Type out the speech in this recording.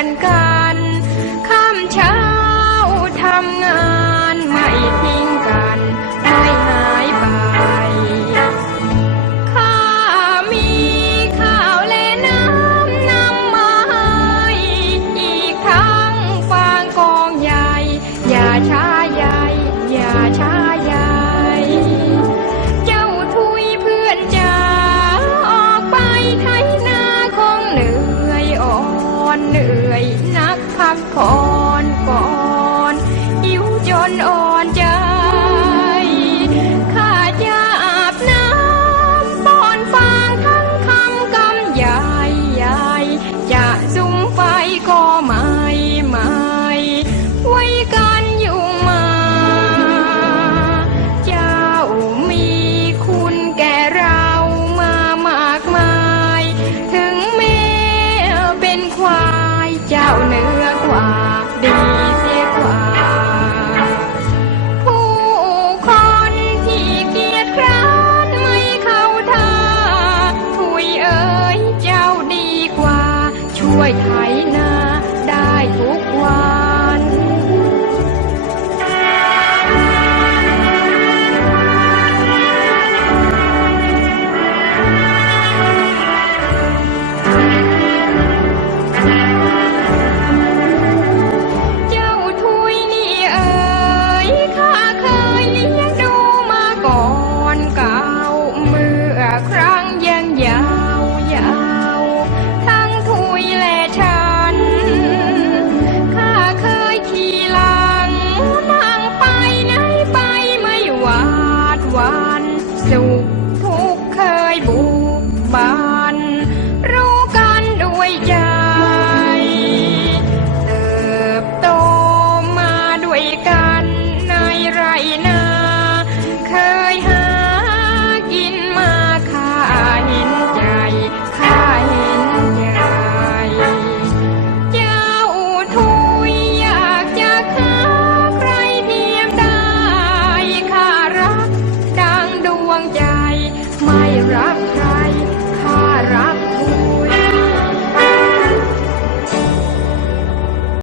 อนกัน อนเหนื่อยนักพักผ่อนก่อนหิวจนอ่อน เจ้าเหนือกว่าดีเสียกว่า ผู้คนที่เกียจคร้านไม่เข้าท่าถุยเอ๋ยเจ้าดีกว่า ช่วยไทย bye